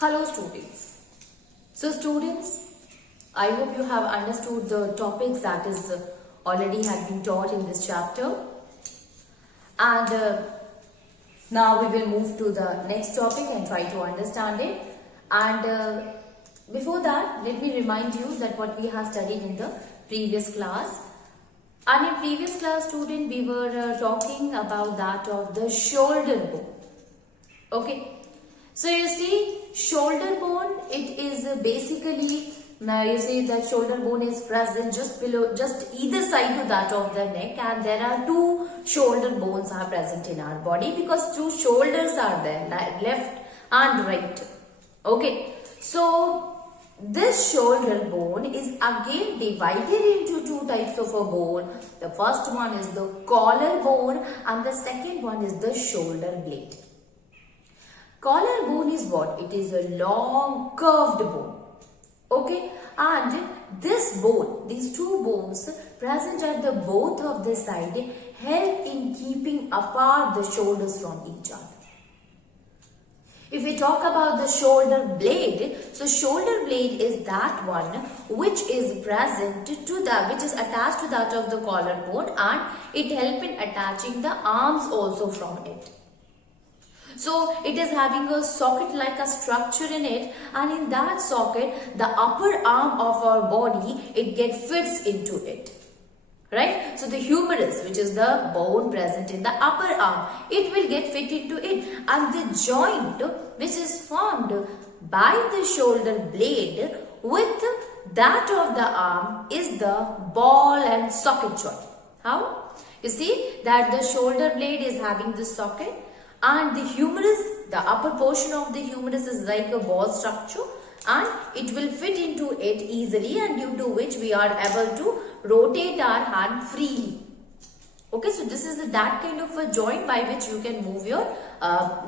Hello students. So students, I hope you have understood the topics that is already had been taught in this chapter. And now we will move to the next topic and try to understand it. And before that, let me remind you that what we have studied in the previous class. And in previous class, student, we were talking about that of the shoulder bone. Okay. So you see, shoulder bone, it is basically, now you see that shoulder bone is present just below, just either side to that of the neck, and there are two shoulder bones are present in our body because two shoulders are there, left and right. Okay, so this shoulder bone is again divided into two types of a bone. The first one is the collar bone and the second one is the shoulder blade. Collar bone is what? It is a long curved bone. Okay, and this bone, these two bones present at the both of the side help in keeping apart the shoulders from each other. If we talk about the shoulder blade, so shoulder blade is that one which is present to that, which is attached to that of the collar bone, and it helps in attaching the arms also from it. So it is having a socket like a structure in it, and in that socket the upper arm of our body fits into it, right? So the humerus, which is the bone present in the upper arm, it will get fit into it, and the joint which is formed by the shoulder blade with that of the arm is the ball and socket joint. How? You see that the shoulder blade is having this socket, and the humerus, the upper portion of the humerus is like a ball structure, and it will fit into it easily, and due to which we are able to rotate our hand freely. Okay, so this is that kind of a joint by which you can move your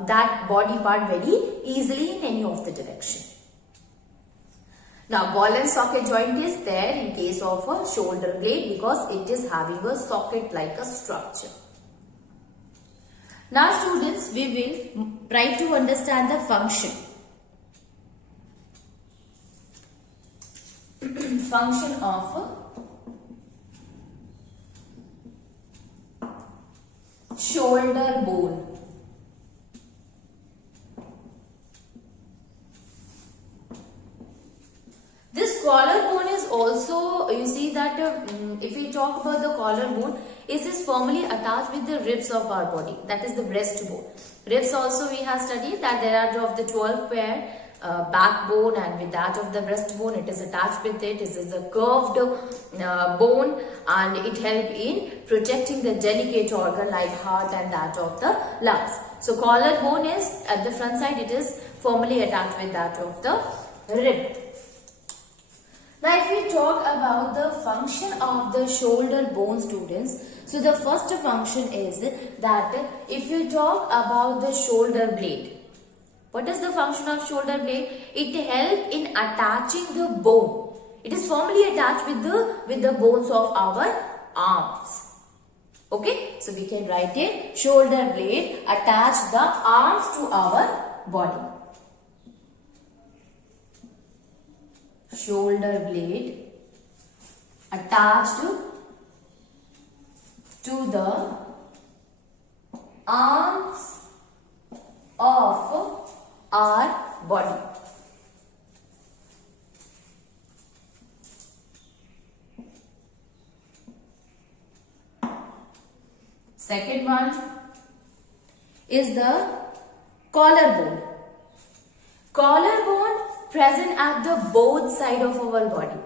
that body part very easily in any of the direction. Now, ball and socket joint is there in case of a shoulder blade because it is having a socket like a structure. Now students, we will try to understand the function. Function of shoulder bone. This collar bone is also, you see that if we talk about the collar bone, it is firmly attached with the ribs of our body, that is the breastbone. Ribs also we have studied that there are of the 12 pair backbone, and with that of the breastbone it is attached with it. This is a curved bone, and it helps in protecting the delicate organ like heart and that of the lungs. So collar bone is at the front side, it is firmly attached with that of the rib. Now if we talk about the function of the shoulder bone, students, so the first function is that if you talk about the shoulder blade, what is the function of shoulder blade? It helps in attaching the bone. It is firmly attached with the bones of our arms. Okay, so we can write it, shoulder blade attach the arms to our body. Shoulder blade attached to the arms of our body. Second one is the collar bone. Collar bone present at the both side of our body.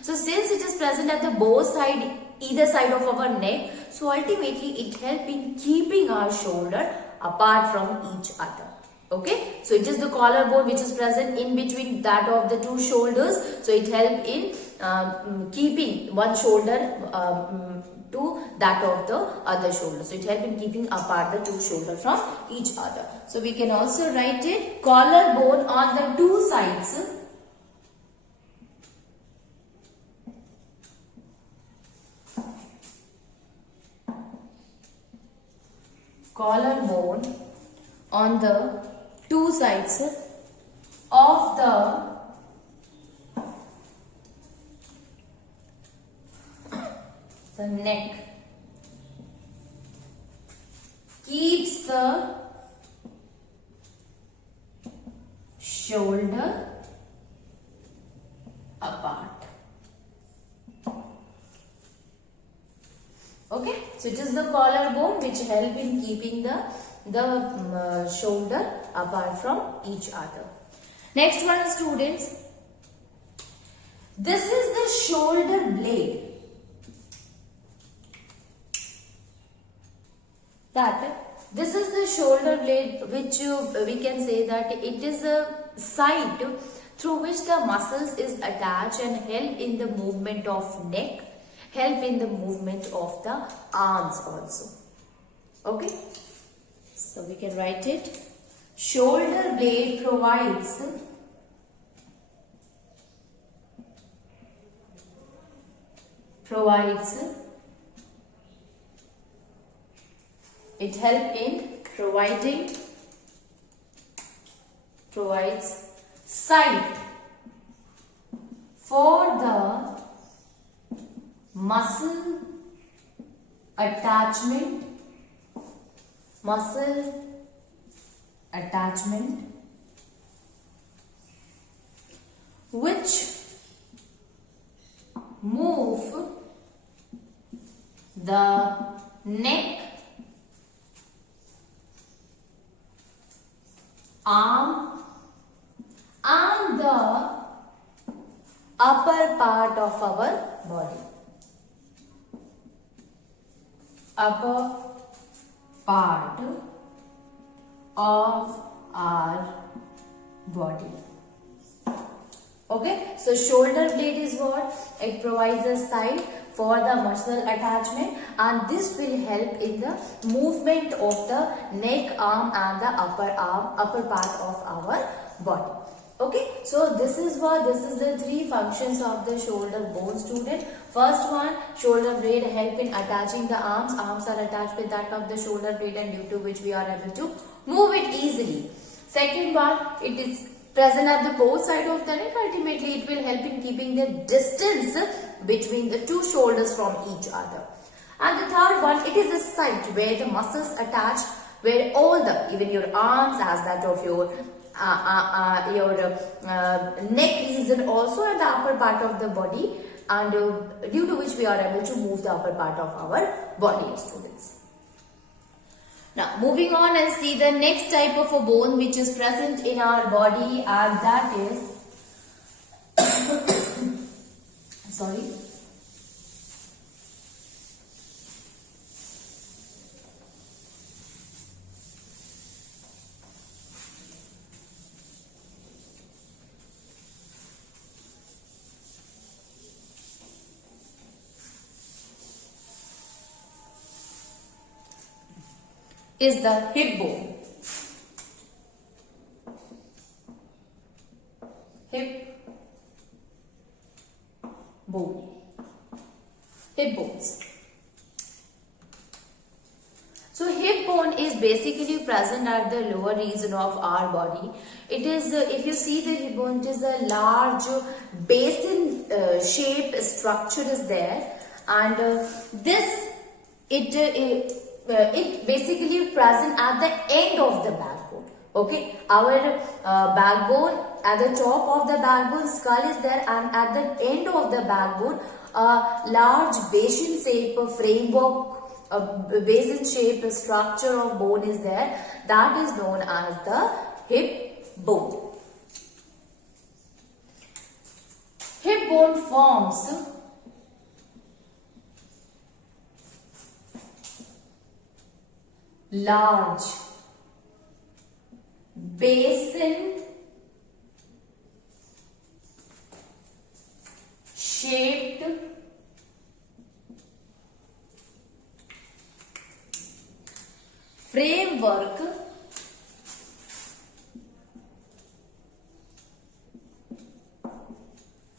So since it is present at the both side, either side of our neck, so ultimately it helps in keeping our shoulder apart from each other. Okay, so it is the collar bone which is present in between that of the two shoulders, so it helps in keeping one shoulder to that of the other shoulder. So it helps in keeping apart the two shoulders from each other. So we can also write it, collar bone on the two sides collar bone on the two sides of the neck keeps the shoulder apart. Okay, so it is the collarbone which help in keeping the shoulder apart from each other. Next one, students, this is the shoulder blade. This is the shoulder blade, which we can say that it is a site through which the muscles is attached and help in the movement of neck, help in the movement of the arms also. Okay, so we can write it. Shoulder blade provides it help in provides site for the muscle attachment which move the neck, arm and the upper part of our body. Upper part of our body. Okay, so shoulder blade is what? It provides a side for the muscle attachment, and this will help in the movement of the neck, arm and the upper part of our body. Okay, so this is the three functions of the shoulder bone, student. First one, shoulder blade help in attaching the arms. Arms are attached with that of the shoulder blade, and due to which we are able to move it easily. Second one, it is present at the both sides of the neck. Ultimately, it will help in keeping the distance between the two shoulders from each other. And the third one, it is a site where the muscles attach, where all the, even your arms as that of your neck region also, and the upper part of the body, and due to which we are able to move the upper part of our body, students. Now moving on and see the next type of a bone which is present in our body, and that is sorry, is the hip bone. Hip bones. So hip bone is basically present at the lower region of our body. It is, if you see the hip bone, it is a large basin shape structure is there, and it basically present at the end of the backbone. Okay, our backbone, at the top of the backbone, skull is there, and at the end of the backbone, a large basin shape framework, a basin shape structure of bone is there. That is known as the hip bone. Hip bone forms large basin shaped framework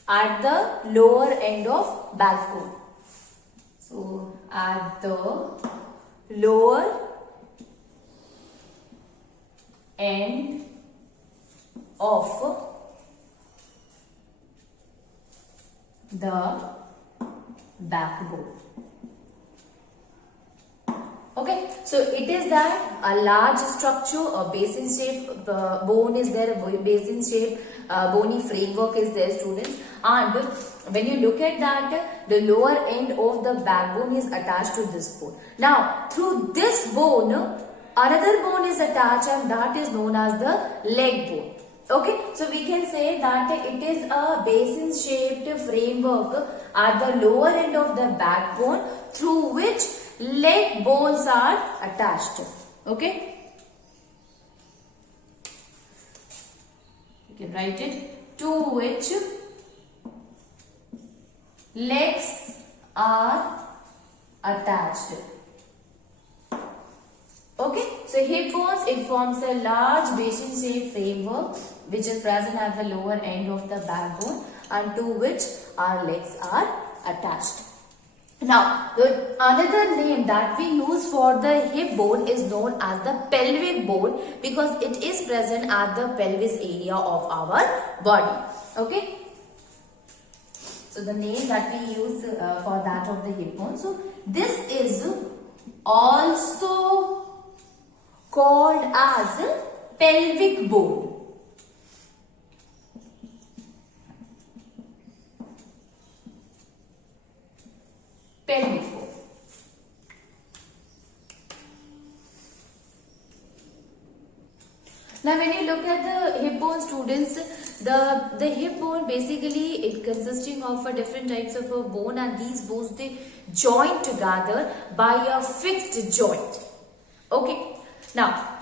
at the lower end of backbone. So at the lower end of the backbone. Okay, so it is that a large structure, a basin shaped bone is there, a basin shaped bony framework is there, students. And when you look at that, the lower end of the backbone is attached to this bone. Now, through this bone, another bone is attached, and that is known as the leg bone. Okay, so we can say that it is a basin shaped framework at the lower end of the backbone through which leg bones are attached. Okay, you can write it, to which legs are attached. Okay, so hip bones, it forms a large basin shaped framework which is present at the lower end of the backbone and to which our legs are attached. Now, the another name that we use for the hip bone is known as the pelvic bone because it is present at the pelvis area of our body. Okay. So, the name that we use for that of the hip bone. So, this is also called as pelvic bone. Pelvic bone. Now when you look at the hip bone, students, the hip bone basically it consisting of a different types of a bone, and these bones they join together by a fixed joint. Okay. Now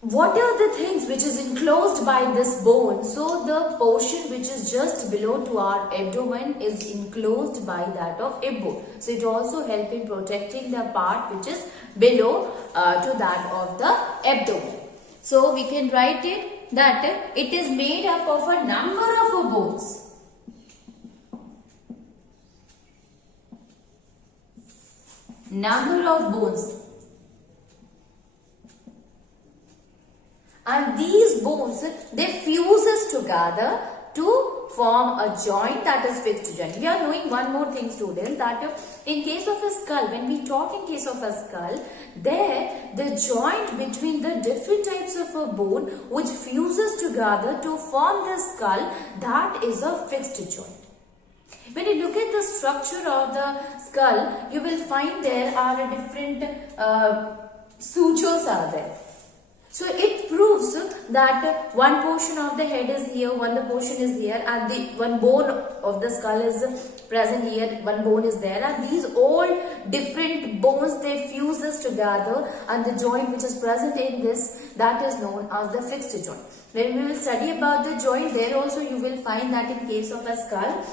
what are the things which is enclosed by this bone? So the portion which is just below to our abdomen is enclosed by that of hip bone. So it also helps in protecting the part which is below to that of the abdomen. So we can write it that it is made up of a number of bones. Number of bones. And these bones, they fuses together to form a joint, that is fixed joint. We are knowing one more thing, students, that in case of a skull, when we talk in case of a skull, there the joint between the different types of a bone which fuses together to form the skull, that is a fixed joint. When you look at the structure of the skull, you will find there are different sutures are there. So it proves that one portion of the head is here, one portion is here, and the one bone of the skull is present here, one bone is there, and these all different bones they fuses together, and the joint which is present in this, that is known as the fixed joint. When we will study about the joint, there also you will find that in case of a skull,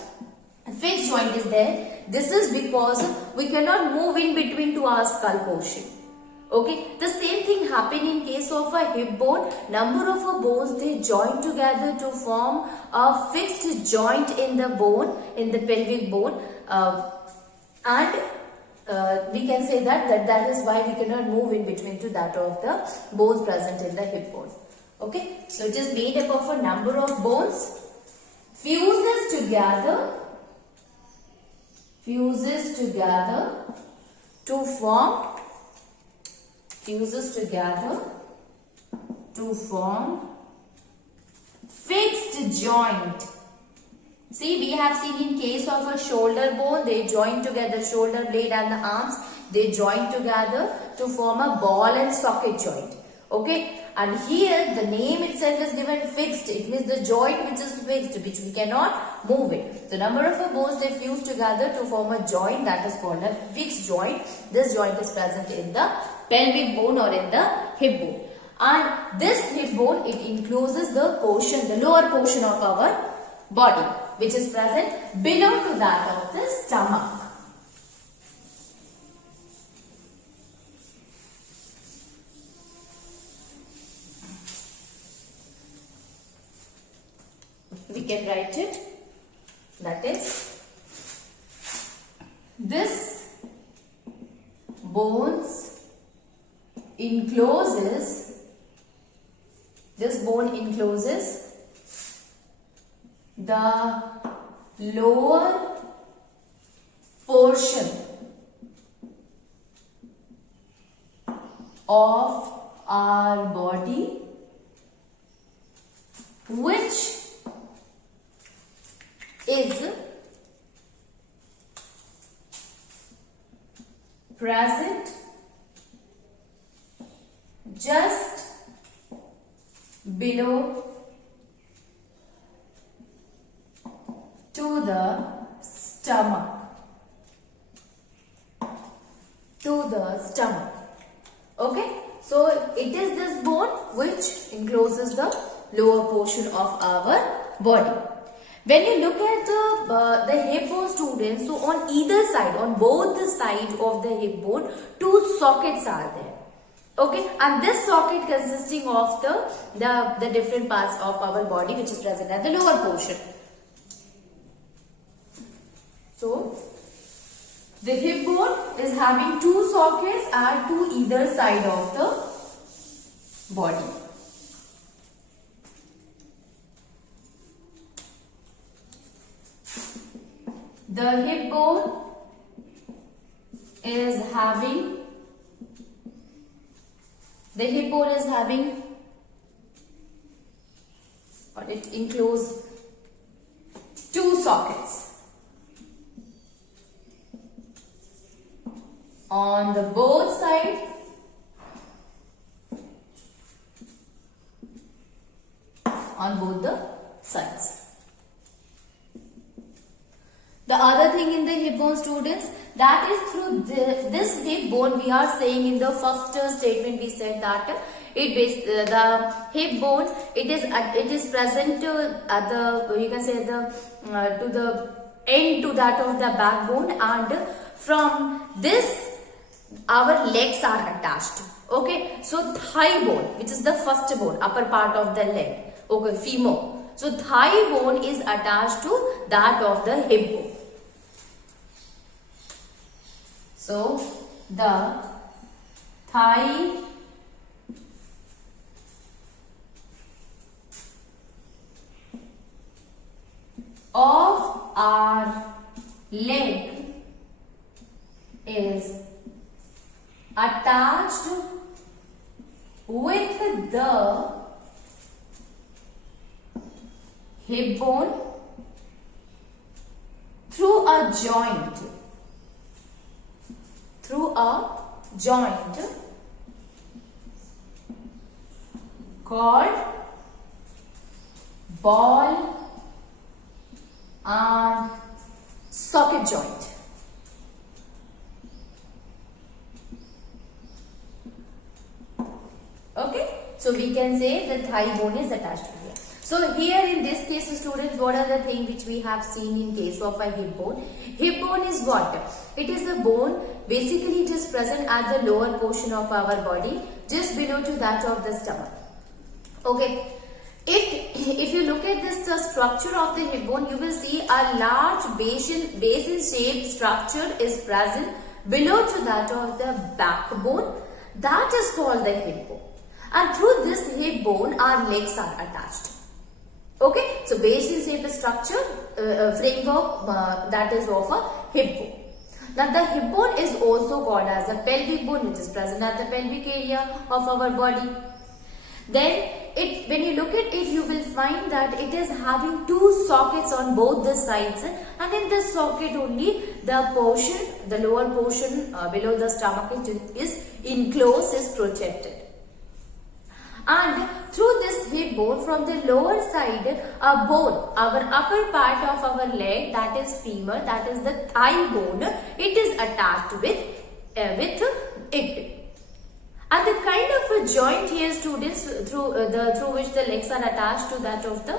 a fixed joint is there. This is because we cannot move in between to our skull portion. Okay, the same thing happen in case of a hip bone. Number of bones they join together to form a fixed joint in the bone, in the pelvic bone, and we can say that is why we cannot move in between to that of the bones present in the hip bone. Okay, so it is made up of a number of bones, fuses together to form. Fuses together to form fixed joint. See, we have seen in case of a shoulder bone, they join together, shoulder blade and the arms, they join together to form a ball and socket joint. Okay, and here the name itself is given fixed. It means the joint which is fixed, which we cannot move it. The number of bones they fuse together to form a joint, that is called a fixed joint. This joint is present in the pelvic bone or in the hip bone. And this hip bone, it encloses the portion, the lower portion of our body, which is present below to that of the stomach. We can write it, that is, this bones encloses, the lower portion of our body which is present just below to the stomach. Okay, so it is this bone which encloses the lower portion of our body. When you look at the hip bone, students, so on either side, on both the sides of the hip bone, two sockets are there. Okay, and this socket consisting of the different parts of our body which is present at the lower portion. So the hip bone is having two sockets at to either side of the body. The hip bone is having or it encloses two sockets on the both sides on both the sides. The other thing in the hip bone, students, that is through this hip bone we are saying in the first statement we said that the hip bone it is present at the, you can say, the to the end to that of the backbone, and from this our legs are attached. Okay, so thigh bone, which is the first bone, upper part of the leg, okay, femur. So thigh bone is attached to that of the hip bone. So the thigh of our leg is attached with the hip bone through a joint called ball and socket joint. Okay, so we can say the thigh bone is attached to here. So here in this case, students, what are the things which we have seen in case of a hip bone? Hip bone is what? It is the bone, basically it is present at the lower portion of our body, just below to that of the stomach. Okay, if you look at this the structure of the hip bone, you will see a large basin shaped structure is present below to that of the backbone. That is called the hip bone. And through this hip bone, our legs are attached. Okay, so basin shaped structure framework that is of a hip bone. Now the hip bone is also called as a pelvic bone, which is present at the pelvic area of our body. Then when you look at it, you will find that it is having two sockets on both the sides, and in this socket only the lower portion below the stomach is enclosed, is protected. And through this hip bone, from the lower side, a bone, our upper part of our leg, that is femur, that is the thigh bone, it is attached with it. And the kind of a joint here, students, through which the legs are attached to that of the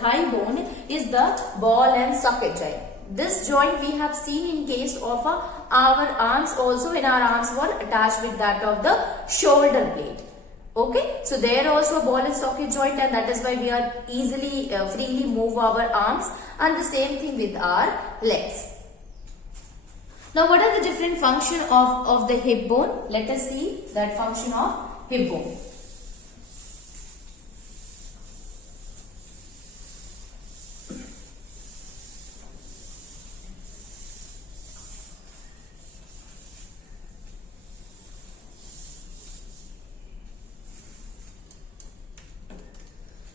thigh bone is the ball and socket joint. This joint we have seen in case of our arms also, in our arms were attached with that of the shoulder blade. Okay, so there also a ball and socket joint, and that is why we are easily freely move our arms, and the same thing with our legs. Now what are the different function of the hip bone? Let us see that function of hip bone.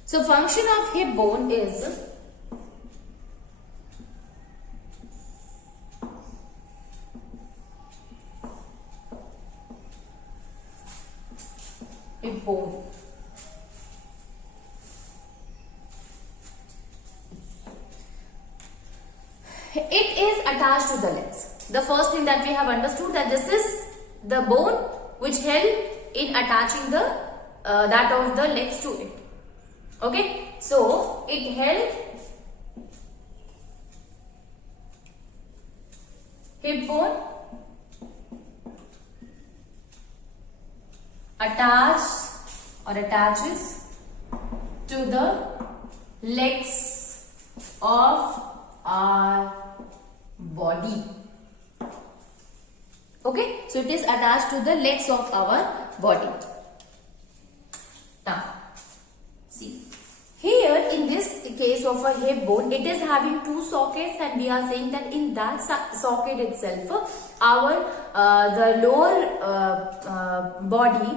So function of hip bone is hip bone. It is attached to the legs. The first thing that we have understood, that this is the bone which help in attaching the that of the legs to it. Okay, so it help hip bone attaches to the legs of our body. Okay, so it is attached to the legs of our body. Now, see, here in this case of a hip bone, it is having two sockets, and we are saying that in that socket itself, our the lower body,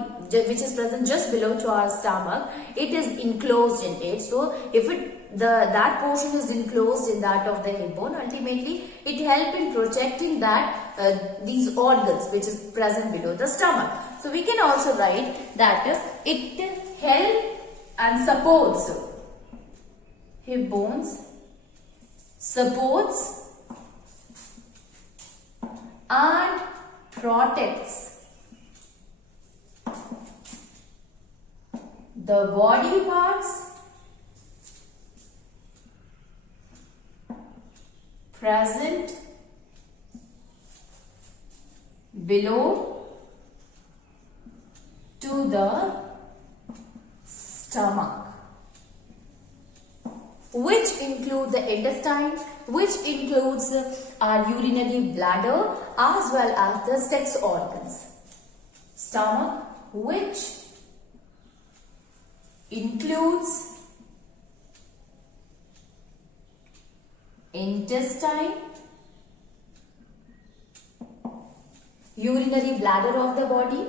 which is present just below to our stomach, it is enclosed in it. So if that portion is enclosed in that of the hip bone, ultimately it helps in protecting that these organs which is present below the stomach. So we can also write that it helps and supports hip bones, supports and protects the body parts present below to the stomach, which include the intestine, which includes our urinary bladder as well as the sex organs. Stomach, which includes intestine, urinary bladder of the body,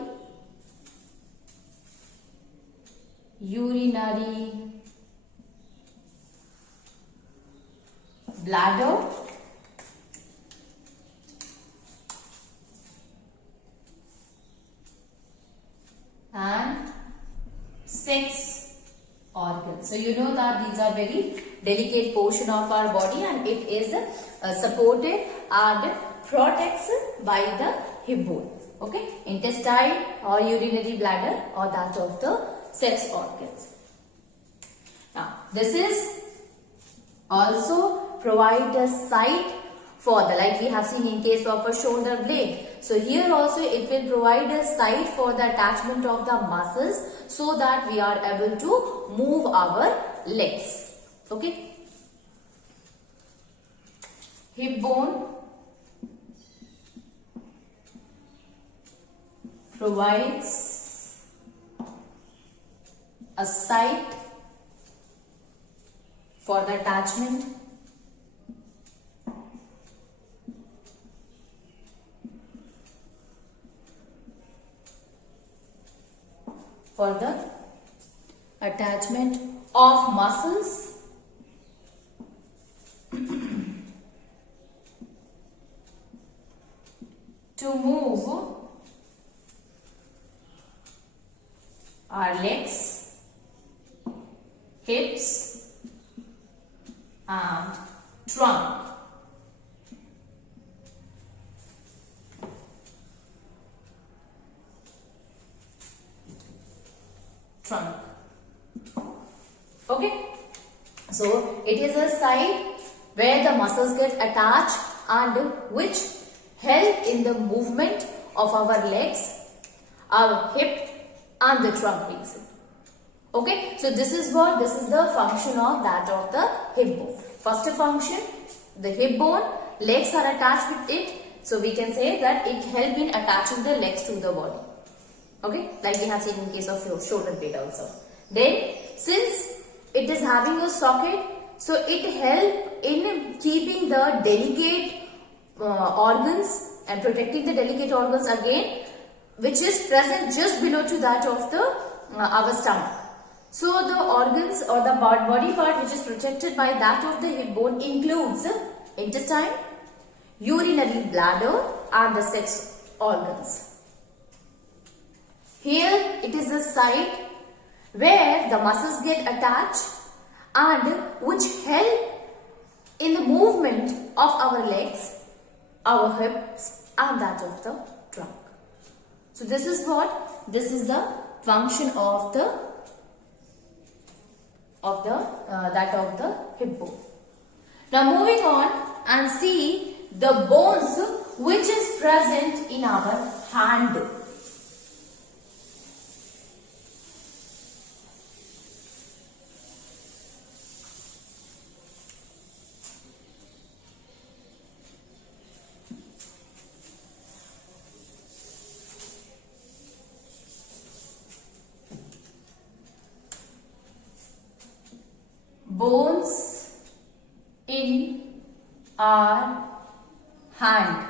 urinary bladder, and sex organs. So you know that these are very delicate portion of our body, and it is supported and protects by the hip bone. Okay, intestine or urinary bladder or that of the sex organs. Now this is also provide a site for the, like we have seen in case of a shoulder blade. So here also it will provide a site for the attachment of the muscles so that we are able to move our legs. Okay. Hip bone provides a site for the attachment of muscles to move our legs, hips and trunk. Okay, so it is a site where the muscles get attached and which help in the movement of our legs, our hip and the trunk region. Okay, so this is the function of that of the hip bone. First function, the hip bone, legs are attached with it. So we can say that it helps in attaching the legs to the body. Okay, like we have seen in case of shoulder blade also. Then since it is having a socket, so it helps in keeping the delicate organs and protecting the delicate organs again, which is present just below to that of the our stomach. So the organs or the body part which is protected by that of the hip bone includes intestine, urinary bladder and the sex organs. Here it is a site where the muscles get attached and which help in the movement of our legs, our hips and that of the trunk. So this is the function of the hip bone. Now moving on and see the bones which is present in our hand. Bones in our hand.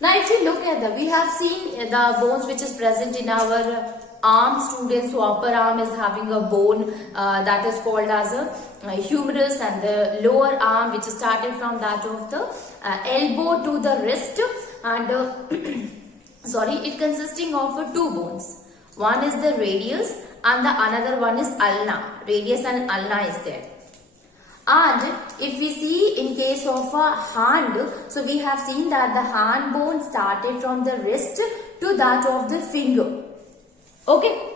Now if you look at we have seen the bones which is present in our arm, students. So upper arm is having a bone that is called as a humerus, and the lower arm which is started from that of the elbow to the wrist, and sorry, it consisting of two bones. One is the radius and the another one is ulna. Radius and ulna is there. And if we see in case of a hand, so we have seen that the hand bone started from the wrist to that of the finger. Okay,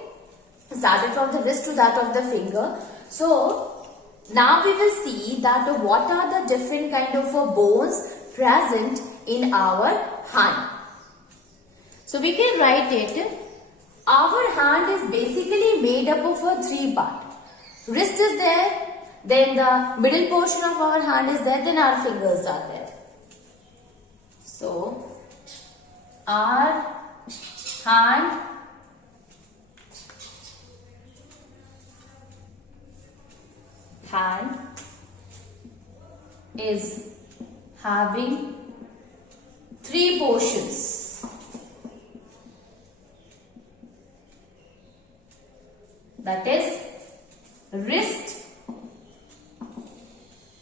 started from the wrist to that of the finger. So now we will see that what are the different kind of bones present in our hand. So we can write it. Our hand is basically made up of a three part. Wrist is there, then the middle portion of our hand is there, then our fingers are there. So our hand is having three portions. That is wrist,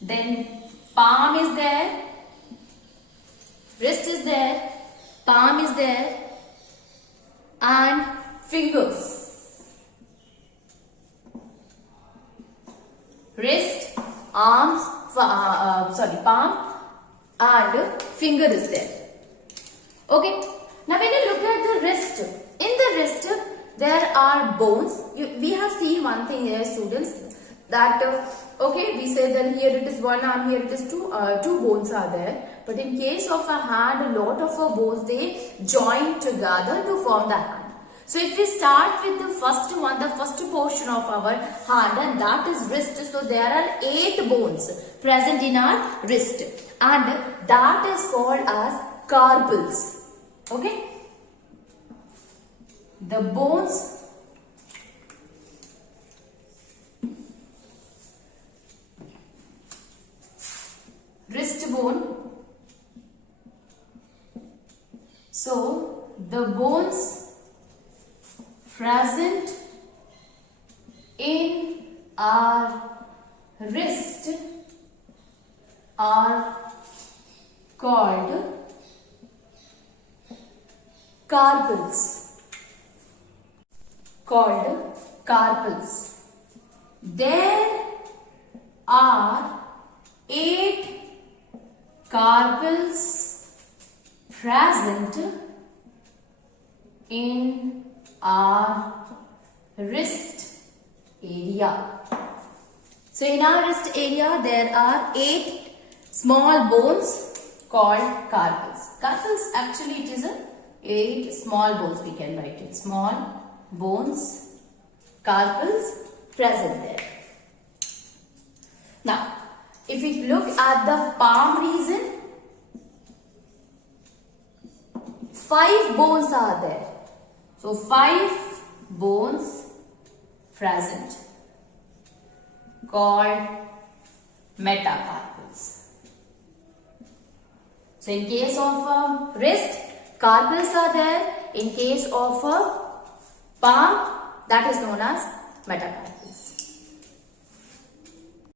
then palm is there, wrist is there, palm is there, and fingers. Wrist, arms, palm and finger is there. Okay. Now when you look at the wrist, in the wrist there are bones. We have seen one thing here, students, that okay, we say that here it is one arm, here it is two bones are there. But in case of a hand, a lot of bones they join together to form the hand. So if we start with the first one, the first portion of our hand, and that is wrist. So there are 8 bones present in our wrist, and that is called as carpals. Okay. The bones wrist bone. So the bones present in our wrist are called carpals. There are 8 carpals present in our wrist area. So in our wrist area there are 8 small bones called carpals. Carpals, actually it is 8 small bones, we can write it. Small bones, carpals present there. Now, if we look at the palm region, 5 bones are there. So 5 bones present called metacarpals. So in case of wrist, Carpels are there in case of a palm, that is known as metacarpal.